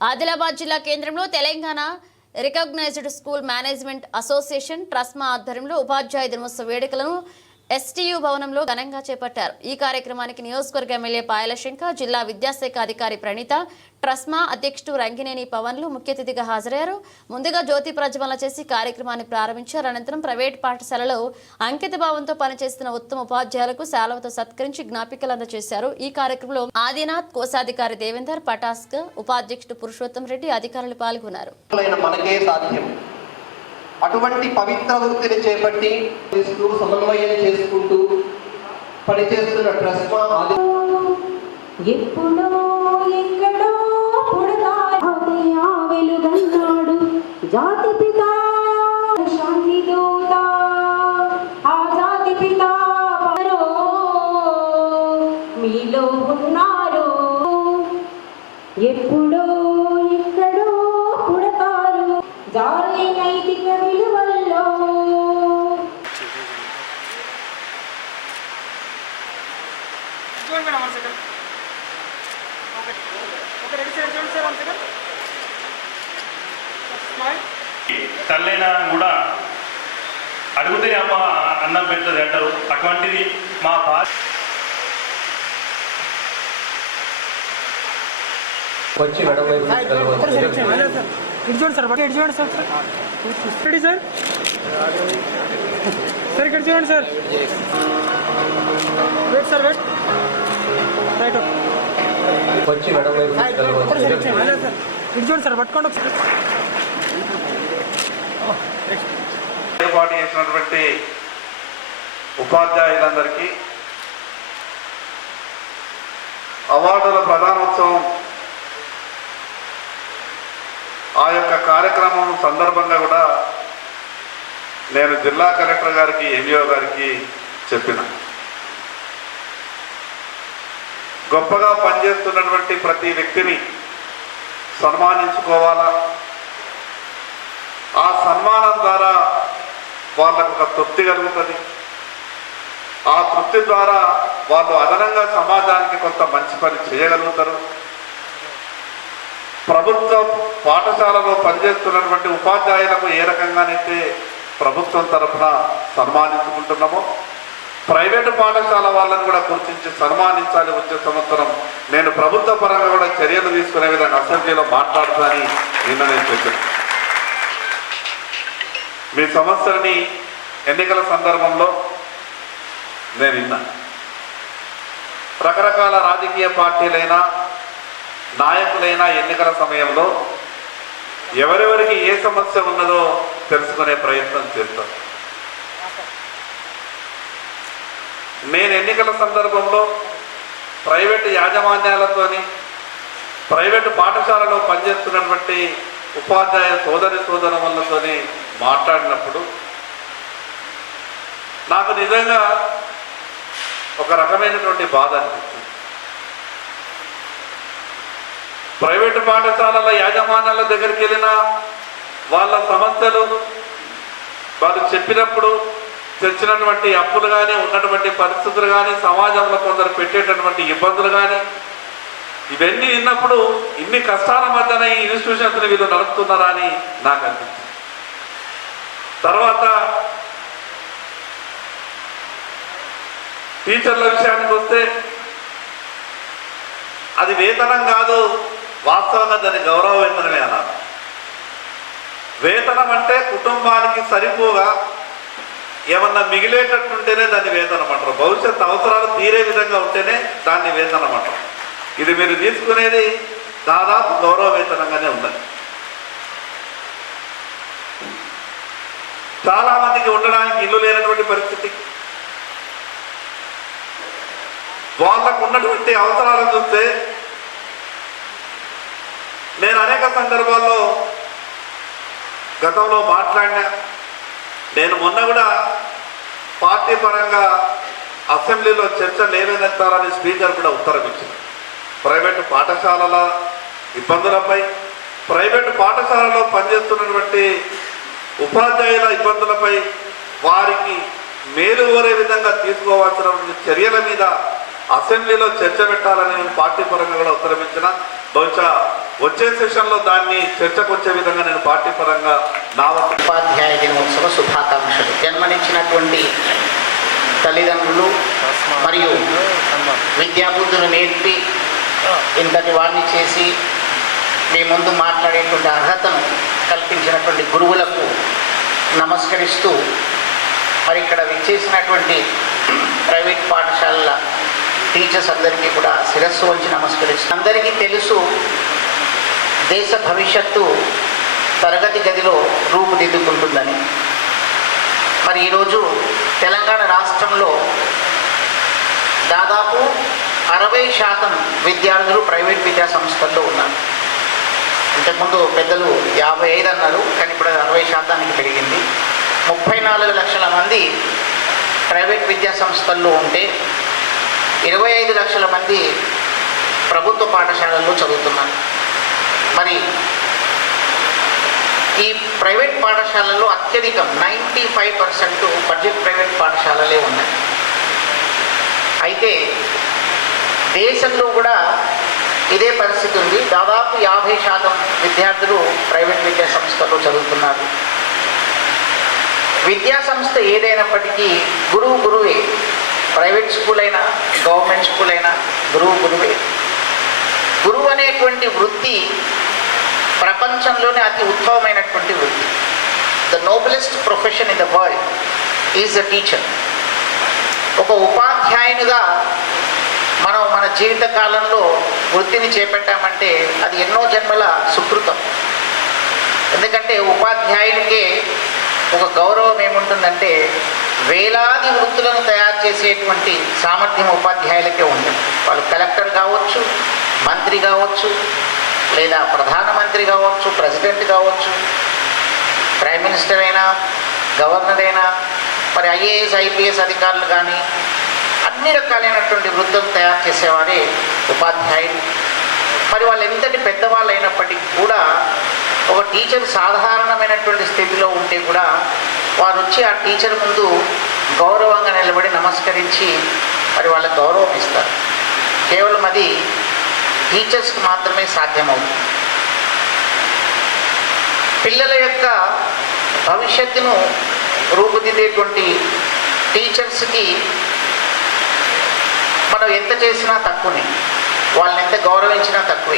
ఆదిలాబాద్ జిల్లా కేంద్రంలో Telangana recognised school management association TRSMA ఆధ్వర్యంలో ఉపాధ్యాయ దినోత్సవ వేడుకలను ఎస్టీయు భవనంలో ఘనంగా చేపట్టారు. ఈ కార్యక్రమానికి నియోజకవర్గ ఎమ్మెల్యే పాయల శంకర్ జిల్లా విద్యాశాఖ అధికారి ప్రణీత ట్రస్మా అధ్యక్షుడు రంగినేని పవన్లు ముఖ్య అతిథిగా హాజరయ్యారు. ముందుగా జ్యోతి ప్రజ్వలన చేసి కార్యక్రమాన్ని ప్రారంభించారు. అనంతరం ప్రైవేట్ పాఠశాలలో అంకిత భావంతో పనిచేస్తున్న ఉత్తమ ఉపాధ్యాయులకు శాలవతో సత్కరించి జ్ఞాపికలు అందజేశారు. ఈ కార్యక్రమంలో ఆదినాథ్ కోశాధికారి దేవేందర్ పటాస్క ఉపాధ్యక్షుడు పురుషోత్తం రెడ్డి అధికారులు పాల్గొన్నారు. అటువంటి పవిత్ర వృత్తిని చేపట్టి చేస్తూ సమన్వయం చేసుకుంటూ పనిచేస్తున్న ట్రస్మా ఆది ఎప్పుడో ఎక్కడో పుడతాడే ఆ వెలుగన్నాడు. జాతి పిత శాంతి దూత ఆ జాతి పిత పరో మీలో ఉన్నారు. ఎప్పుడో ఎక్కడో పుడతారు జారే నైతిక విలువల్లో చూడండి madam one second okay okay ready sir చూడండి సార్ వన్ సెకండ్ స్మైల్ తల్లైనా కూడా అడిగితే అమ్మ అన్నం పెడుతుంది అంటారు. అటువంటిది మా బా వచ్చి. ఇటు చూడండి సార్ ఇటు చూడండి సార్ రెడీ సార్? సార్ ఇక్కడ చూడండి సార్. Wait sir wait. వచ్చి. ఇటు చూడండి సార్ పట్టుకోండి ఒకసారి ఏర్పాటు చేసినటువంటి ఉపాధ్యాయులందరికీ అవార్డుల ప్రధానోత్సవం ఆ యొక్క కార్యక్రమం సందర్భంగా కూడా నేను జిల్లా కలెక్టర్ గారికి ఎంఈఓ గారికి చెప్పిన గొప్పగా పనిచేస్తున్నటువంటి ప్రతి వ్యక్తిని సన్మానించుకోవాలా? ఆ సన్మానం ద్వారా వాళ్ళకు ఒక తృప్తి కలుగుతుంది. ఆ తృప్తి ద్వారా వాళ్ళు అదనంగా సమాజానికి కొంత మంచి పని చేయగలుగుతారు. ప్రభుత్వం పాఠశాలలో పనిచేస్తున్నటువంటి ఉపాధ్యాయులకు ఏ రకంగానైతే ప్రభుత్వం తరఫున సన్మానించుకుంటున్నామో ప్రైవేటు పాఠశాల వాళ్ళని కూడా గుర్తించి సన్మానించాలి వచ్చే సంవత్సరం. నేను ప్రభుత్వ పరంగా కూడా చర్యలు తీసుకునే విధంగా అసెంబ్లీలో మాట్లాడుతానని నిన్న నేను చెప్పాను. మీ సమస్యని ఎన్నికల సందర్భంలో నేను విన్నా. రకరకాల రాజకీయ పార్టీలైనా నాయకులైనా ఎన్నికల సమయంలో ఎవరెవరికి ఏ సమస్య ఉన్నదో తెలుసుకునే ప్రయత్నం చేస్తారు. నేను ఎన్నికల సందర్భంలో ప్రైవేటు యాజమాన్యాలతోని ప్రైవేటు పాఠశాలలో పనిచేస్తున్నటువంటి ఉపాధ్యాయ సోదరి సోదరములతోని మాట్లాడినప్పుడు నాకు నిజంగా ఒక రకమైనటువంటి బాధ అనిపించింది ప్రైవేటు పాఠశాలల యాజమాన్యాల దగ్గరికి వెళ్ళిన వాళ్ళ సమస్యలు వాళ్ళు చెప్పినప్పుడు తెచ్చినటువంటి అప్పులు కానీ ఉన్నటువంటి పరిస్థితులు కానీ సమాజంలో కొందరు పెట్టేటటువంటి ఇబ్బందులు కానీ ఇవన్నీ విన్నప్పుడు ఇన్ని కష్టాల మధ్యన ఈ ఇన్స్టిట్యూషన్స్ వీళ్ళు నడుపుతున్నారా అని నాకు అనిపించింది తర్వాత టీచర్ల విషయానికి వస్తే అది వేతనం కాదు వాస్తవంగా దాని గౌరవ వేతనమే అన్నారు. వేతనం అంటే కుటుంబానికి సరిపోగా ఏమన్నా మిగిలేటట్టుంటేనే దాన్ని వేతనం అంటారు. భవిష్యత్ అవసరాలు తీరే విధంగా ఉంటేనే దాన్ని వేతనం అంటారు. ఇది మీరు తీసుకునేది దాదాపు గౌరవ వేతనంగానే ఉండాలి. చాలా మందికి ఉండడానికి ఇల్లు లేనటువంటి పరిస్థితి. వాళ్ళకు ఉన్నటువంటి అవసరాలను చూస్తే నేను అనేక సందర్భాల్లో గతంలో మాట్లాడినా నేను మొన్న కూడా పార్టీ పరంగా అసెంబ్లీలో చర్చ లేవనెత్తారని స్పీకర్ కూడా ఉత్తరం ఇచ్చింది ప్రైవేటు పాఠశాలల ఇబ్బందులపై ప్రైవేటు పాఠశాలలో పనిచేస్తున్నటువంటి ఉపాధ్యాయుల ఇబ్బందులపై వారికి మేలు కోరే విధంగా తీసుకోవాల్సిన చర్యల మీద అసెంబ్లీలో చర్చ పెట్టాలని నేను పార్టీ పరంగా కూడా ఉత్తరమించిన బహుశా వచ్చే సెషన్లో దాన్ని చర్చకు వచ్చే విధంగా నేను పార్టీ పరంగా నా ఉపాధ్యాయ దినోత్సవ శుభాకాంక్షలు. జన్మనిచ్చినటువంటి తల్లిదండ్రులు మరియు విద్యాబుద్ధులు నేర్పి ఇంతటి వాడిని చేసి మీ ముందు మాట్లాడేటువంటి అర్హతను కల్పించినటువంటి గురువులకు నమస్కరిస్తూ మరి ఇక్కడ విచ్చేసినటువంటి ప్రైవేట్ పాఠశాలల టీచర్స్ అందరికీ కూడా శిరస్సు వచ్చి నమస్కరిస్తూ అందరికీ తెలుసు దేశ భవిష్యత్తు తరగతి గదిలో రూపుదిద్దుకుంటుందని. మరి ఈరోజు తెలంగాణ రాష్ట్రంలో దాదాపు అరవై శాతం విద్యార్థులు ప్రైవేట్ విద్యా సంస్థల్లో ఉన్నారు. ఇంతకుముందు పెద్దలు యాభై ఐదు అన్నారు కానీ ఇప్పుడు అరవై శాతానికి పెరిగింది. ముప్పై నాలుగు లక్షల మంది ప్రైవేట్ విద్యా సంస్థల్లో ఉంటే ఇరవై ఐదు లక్షల మంది ప్రభుత్వ పాఠశాలల్లో చదువుతున్నారు. మరి ఈ ప్రైవేట్ పాఠశాలల్లో అత్యధికం ninety five percent budget private పాఠశాలలే ఉన్నాయి. అయితే దేశంలో కూడా ఇదే పరిస్థితి ఉంది. దాదాపు యాభై శాతం విద్యార్థులు ప్రైవేట్ విద్యా సంస్థలో చదువుతున్నారు. విద్యా సంస్థ ఏదైనప్పటికీ గురువు గురువే. ప్రైవేట్ స్కూల్ అయినా గవర్నమెంట్ స్కూల్ అయినా గురువు గురువే. గురువు అనేటువంటి వృత్తి ప్రపంచంలోనే అతి ఉత్తమమైనటువంటి వృత్తి. The noblest profession in the world is the teacher ఒక ఉపాధ్యాయునిగా మనం మన జీవిత కాలంలో వృత్తిని చేపట్టామంటే అది ఎన్నో జన్మల సుకృతం. ఎందుకంటే ఉపాధ్యాయునికే ఒక గౌరవం ఏముంటుందంటే వేలాది వృత్తులను తయారు చేసేటువంటి సామర్థ్యం ఉపాధ్యాయులకే ఉంటుంది వాళ్ళు కలెక్టర్ కావచ్చు మంత్రి కావచ్చు లేదా ప్రధానమంత్రి కావచ్చు ప్రెసిడెంట్ కావచ్చు ప్రైమ్ మినిస్టర్ అయినా గవర్నర్ అయినా మరి ఐఏఎస్ ఐపీఎస్ అధికారులు కానీ అన్ని రకాలైనటువంటి వృద్ధం తయారు చేసేవాడే ఉపాధ్యాయుడు. మరి వాళ్ళు ఎంతటి పెద్దవాళ్ళు అయినప్పటికీ కూడా ఒక టీచర్ సాధారణమైనటువంటి స్థితిలో ఉంటే కూడా వారు వచ్చి ఆ టీచర్ ముందు గౌరవంగా నిలబడి నమస్కరించి మరి వాళ్ళ గౌరవం ఇస్తారు. కేవలం అది టీచర్స్కి మాత్రమే సాధ్యమవుతుంది. పిల్లల యొక్క భవిష్యత్తును రూపుదిద్దేటువంటి టీచర్స్కి మనం ఎంత చేసినా తక్కువనే. వాళ్ళని ఎంత గౌరవించినా తక్కువే.